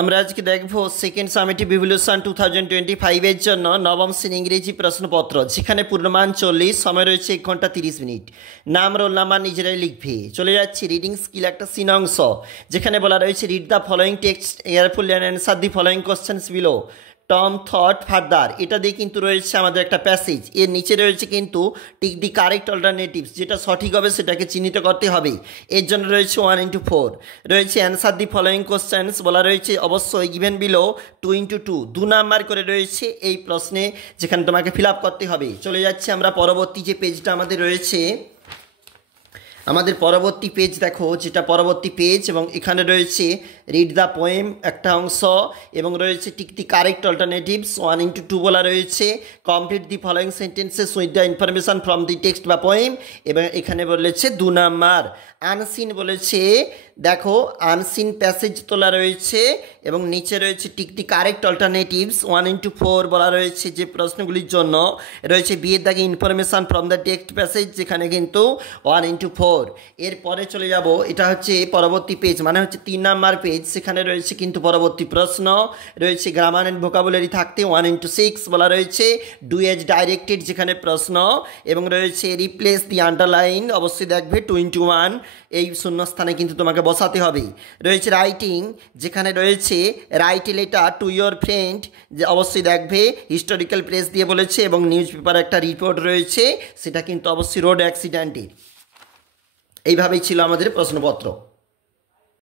আমরা আজকে দেখবো সেকেন্ড সামেটিভ রিভলিউশন 2025 এর জন্য নবম শ্রেণী ইংরেজি প্রশ্নপত্র, যেখানে পূর্ণমান 40, সময় রয়েছে 1 ঘন্টা 30 মিনিট। নাম, রোল নাম্বার নিজেরাই লিখবে। চলে যাচ্ছি রিডিং স্কিল একটা সিন অংশ, যেখানে বলা রয়েছে read the following text carefully and answer the following questions below. Tom thought further, এটা দিয়ে কিন্তু রয়েছে আমাদের একটা প্যাসেজ। এর নিচে রয়েছে কিন্তু টিক দি কারেক্ট অল্টারনেটিভস, যেটা সঠিক হবে সেটাকে চিহ্নিত করতে হবে। এর জন্য রয়েছে 1:4, রয়েছে অ্যান্সার দি ফলোয়িং কোশ্চেন্স, বলা রয়েছে অবশ্যই গিভেন বিলো 2:2, 2 নাম্বার করে রয়েছে এই প্রশ্নে, যেখানে তোমাকে ফিল আপ করতে হবে। চলে যাচ্ছে আমরা পরবর্তী যে পেজটা আমাদের রয়েছে, আমাদের পরবর্তী পেজ দেখো, যেটা পরবর্তী পেজ, এবং এখানে রয়েছে রিড দ্য পোয়েম একটা অংশ, এবং রয়েছে টিক দি কারেক্ট অল্টারনেটিভস 1:2 বলা রয়েছে, complete the following sentences with the information from the text বা পোয়েম, এবং এখানে বলেছে 2 নাম্বার। আনসিন বলেছে, দেখো আনসিন প্যাসেজ তোলা রয়েছে, এবং নিচে রয়েছে টিক দি কারেক্ট অল্টারনেটিভস 1:4 বলা রয়েছে যে প্রশ্নগুলির জন্য। রয়েছে বিয়ের দাগে information from the text passage, যেখানে কিন্তু 1:4। এরপরে চলে যাব, এটা হচ্ছে পরবর্তী পেজ, মানে হচ্ছে 3 নাম্বার পেজ। সেখানে রয়েছে কিন্তু পরবর্তী প্রশ্ন, রয়েছে গ্রামার অ্যান্ড ভোকাবুলারি থাকতে 1:6 বলা রয়েছে, ডু এজ ডাইরেক্টেড যেখানে প্রশ্ন, এবং রয়েছে রিপ্লেস দি আন্ডারলাইন, অবশ্যই দেখবে 2:1, এই শূন্যস্থানে কিন্তু তোমাকে বসাতে হবে। রয়েছে রাইটিং, যেখানে রয়েছে write a letter to your friend, যে অবশ্যই দেখবে হিস্টোরিক্যাল প্লেস দিয়ে বলেছে, এবং নিউজ পেপার একটা রিপোর্ট রয়েছে, সেটা কিন্তু অবশ্যই রোড অ্যাক্সিডেন্টের। এইভাবেই ছিল আমাদের প্রশ্নপত্র।